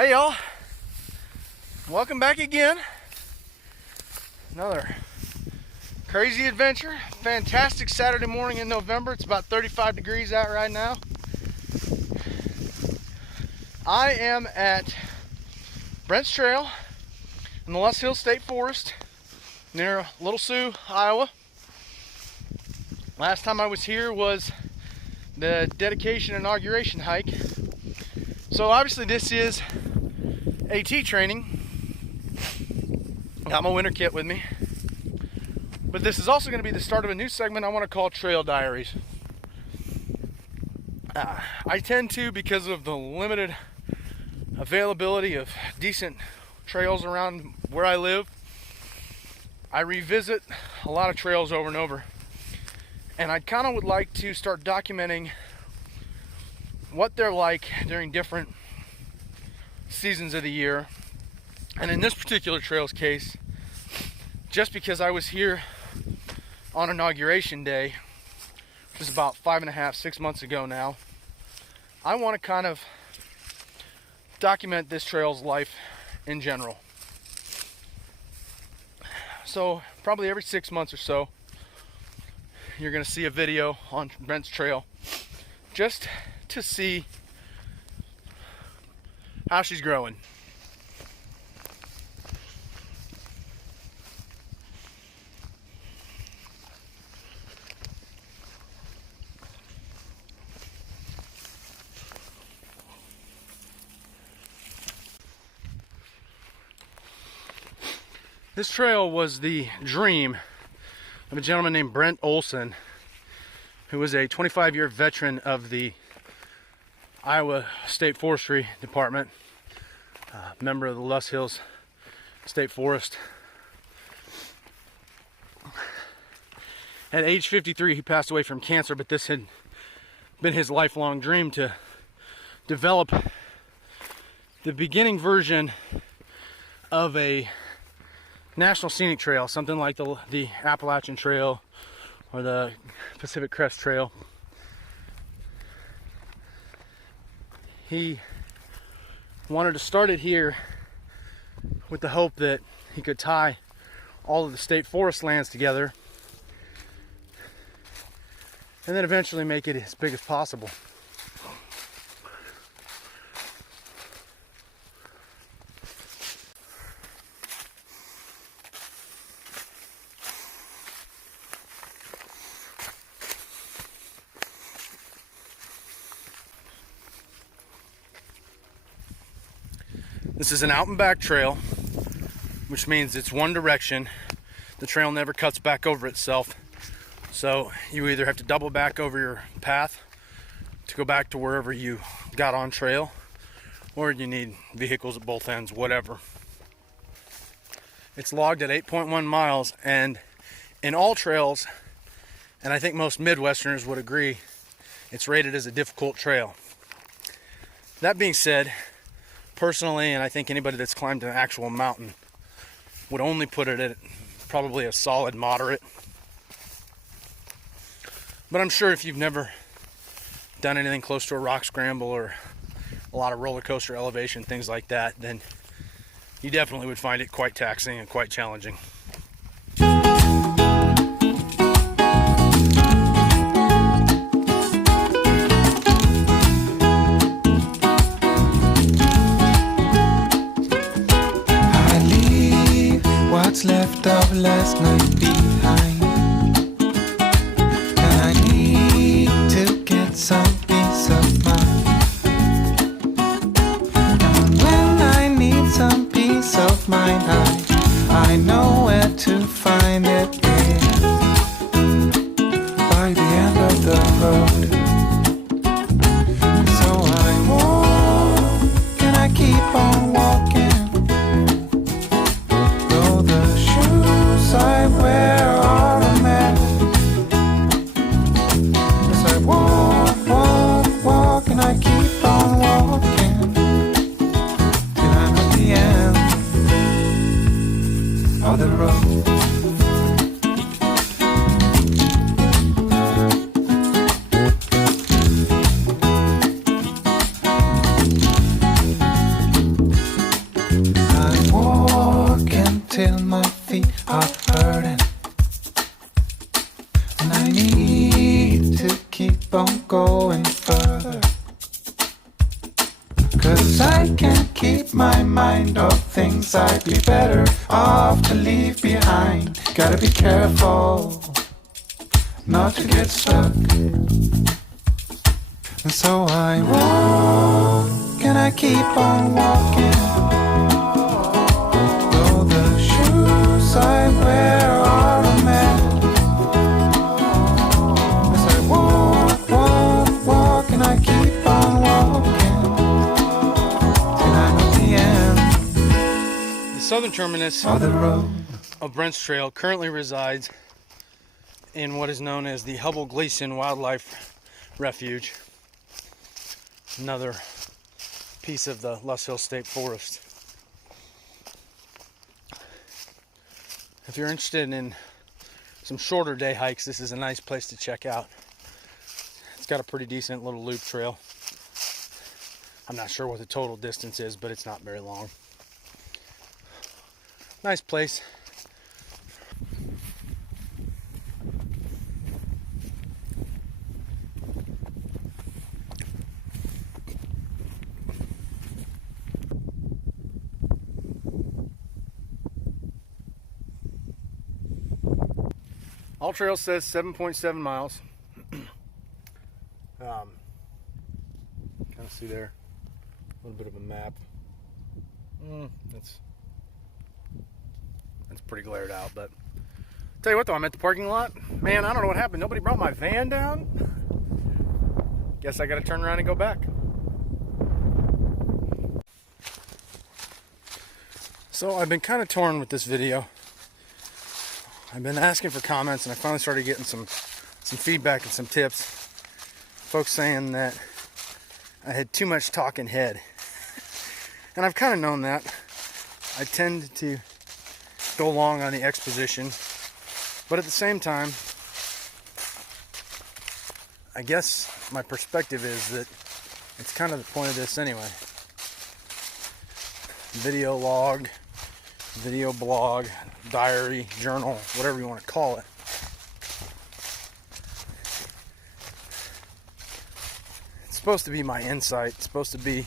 Hey y'all, welcome back again. Another crazy adventure. Fantastic Saturday morning in November. It's about 35 degrees out right now. I am at Brent's Trail in the Loess Hills State Forest near Little Sioux, Iowa. Last time I was here was the dedication inauguration hike. So obviously this is AT training. Got my winter kit with me. But this is also going to be the start of a new segment I want to call Trail Diaries. I tend to, because of the limited availability of decent trails around where I live, I revisit a lot of trails over and over. And I kind of would like to start documenting what they're like during different seasons of the year. And in this particular trail's case, just because I was here on inauguration day, which is about 5.5-6 months ago now, I want to kind of document this trail's life in general. So probably every 6 months or so, you're going to see a video on Brent's trail just to see how she's growing. This trail was the dream of a gentleman named Brent Olson, who was a 25-year veteran of the Iowa State Forestry Department, member of the Loess Hills State Forest. At age 53, he passed away from cancer, but this had been his lifelong dream to develop the beginning version of a national scenic trail, something like the Appalachian Trail or the Pacific Crest Trail. He wanted to start it here with the hope that he could tie all of the state forest lands together and then eventually make it as big as possible. This is an out and back trail, which means it's one direction. The trail never cuts back over itself. So you either have to double back over your path to go back to wherever you got on trail, or you need vehicles at both ends, whatever. It's logged at 8.1 miles, and in all trails, and I think most Midwesterners would agree, it's rated as a difficult trail. That being said, personally, and I think anybody that's climbed an actual mountain would only put it at probably a solid moderate. But I'm sure if you've never done anything close to a rock scramble or a lot of roller coaster elevation, things like that, then you definitely would find it quite taxing and quite challenging. What's left of last night behind, and I need to get some peace of mind. And when I need some peace of mind, I know where to find it here, by the end of the road. So I walk and I keep on walking. I wear are a mess. As I walk, and I keep on walking till I'm at the end of the road. 'cause I can't keep my mind off things I'd be better off to leave behind. Gotta be careful not to get stuck. And so I walk and I keep on walking, though the shoes I wear are a mess. As I walk, walk, walk, and I keep on walking till I'm at the end. The southern terminus of the road. of Brent's Trail currently resides in what is known as the Hubble-Gleason Wildlife Refuge, another piece of the Loess Hills State Forest. If you're interested in some shorter day hikes, this is a nice place to check out. It's got a pretty decent little loop trail. I'm not sure what the total distance is, but it's not very long. Nice place. All Trails says 7.7 miles. Kind of see there, a little bit of a map. That's pretty glared out, but tell you what though, I'm at the parking lot. Man, I don't know what happened. Nobody brought my van down. Guess I gotta turn around and go back. So I've been kind of torn with this video. I've been asking for comments, and I finally started getting some feedback and some tips. Folks saying that I had too much talking head. And I've kind of known that. I tend to go long on the exposition, but at the same time, I guess my perspective is that it's kind of the point of this anyway. Video log, video blog, diary, journal, whatever you want to call it. It's supposed to be my insight. It's supposed to be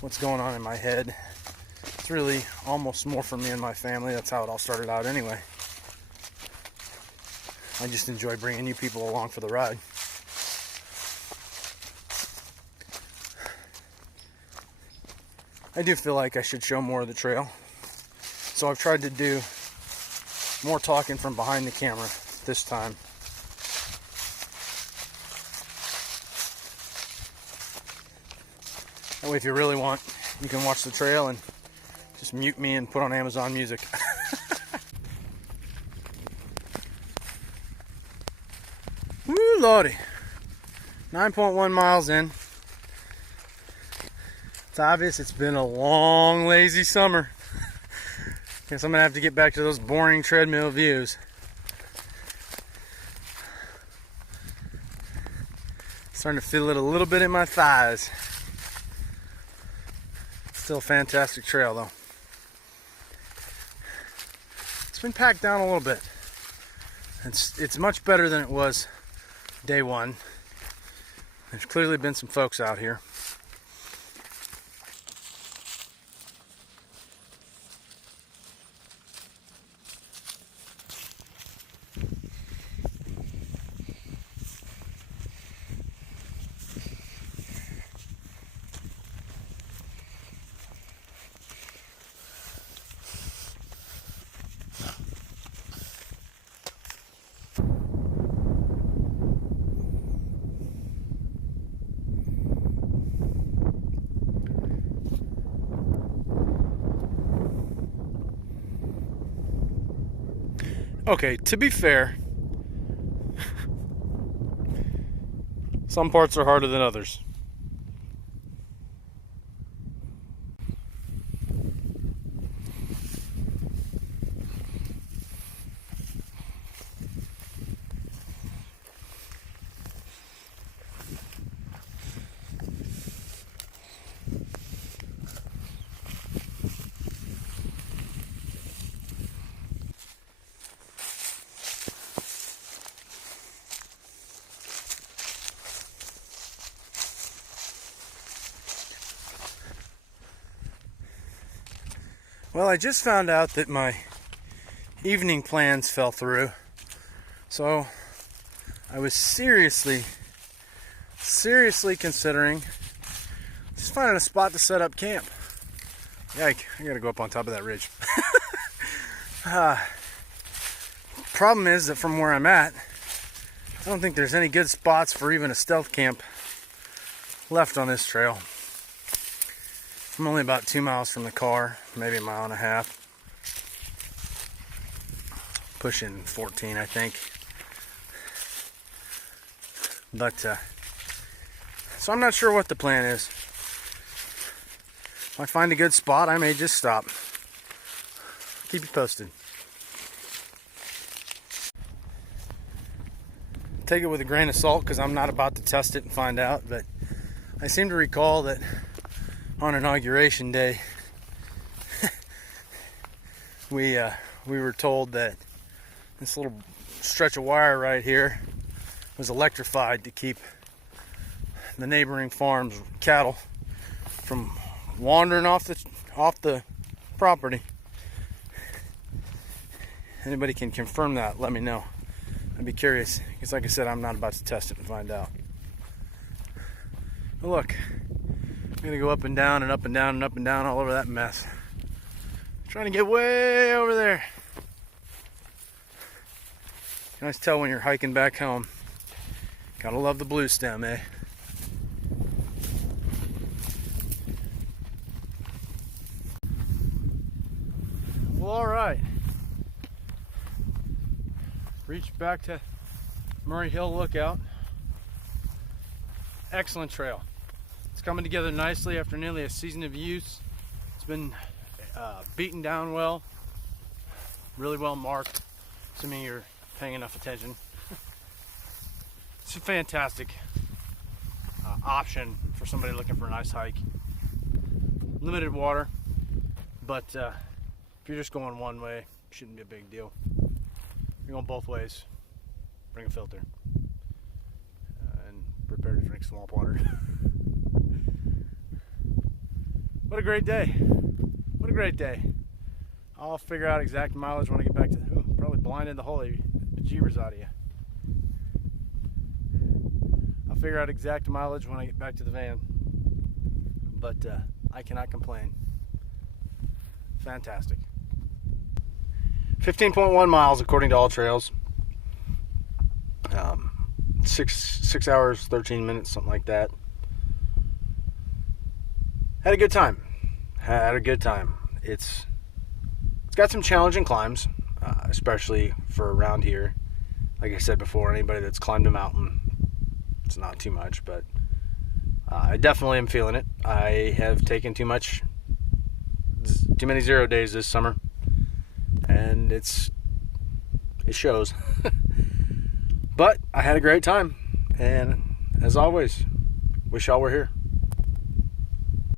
what's going on in my head. It's really almost more for me and my family. That's how it all started out anyway. I just enjoy bringing you people along for the ride. I do feel like I should show more of the trail. So I've tried to do more talking from behind the camera this time. That way, if you really want, you can watch the trail and just mute me and put on Amazon Music. Woo, lordy. 9.1 miles in. It's obvious it's been a long, lazy summer. Guess I'm gonna have to get back to those boring treadmill views. Starting to feel it a little bit in my thighs. Still a fantastic trail though. It's been packed down a little bit. It's much better than it was day one. There's clearly been some folks out here. Okay, to be fair, some parts are harder than others. Well, I just found out that my evening plans fell through. So I was seriously considering just finding a spot to set up camp. Yike, I gotta go up on top of that ridge. Problem is that from where I'm at, I don't think there's any good spots for even a stealth camp left on this trail. I'm only about 2 miles from the car, maybe a mile and a half. Pushing 14, I think. But, so I'm not sure what the plan is. If I find a good spot, I may just stop. Keep you posted. Take it with a grain of salt because I'm not about to test it and find out, but I seem to recall that on Inauguration Day we were told that this little stretch of wire right here was electrified to keep the neighboring farms' cattle from wandering off the property. Anybody can confirm that, let me know. I'd be curious, because like I said, I'm not about to test it and find out. But look, I'm gonna go up and down and up and down and up and down all over that mess. Trying to get way over there. You can always tell when you're hiking back home. Gotta love the blue stem, eh? Well, alright. Reached back to Murray Hill Lookout. Excellent trail. It's coming together nicely after nearly a season of use. It's been beaten down well, really well marked, assuming you're paying enough attention. It's a fantastic option for somebody looking for a nice hike. Limited water, but if you're just going one way, it shouldn't be a big deal. If you're going both ways, bring a filter and prepare to drink swamp water. What a great day. What a great day. I'll figure out exact mileage when I get back to probably blinded the holy bejeebers out of you. I'll figure out exact mileage when I get back to the van. But I cannot complain. Fantastic. 15.1 miles according to All Trails. 6 hours, 13 minutes, something like that. Had a good time. It's got some challenging climbs, especially for around here. Like I said before, anybody that's climbed a mountain, it's not too much, but I definitely am feeling it. I have taken too many 0 days this summer, and it shows. But I had a great time, and as always, wish y'all were here.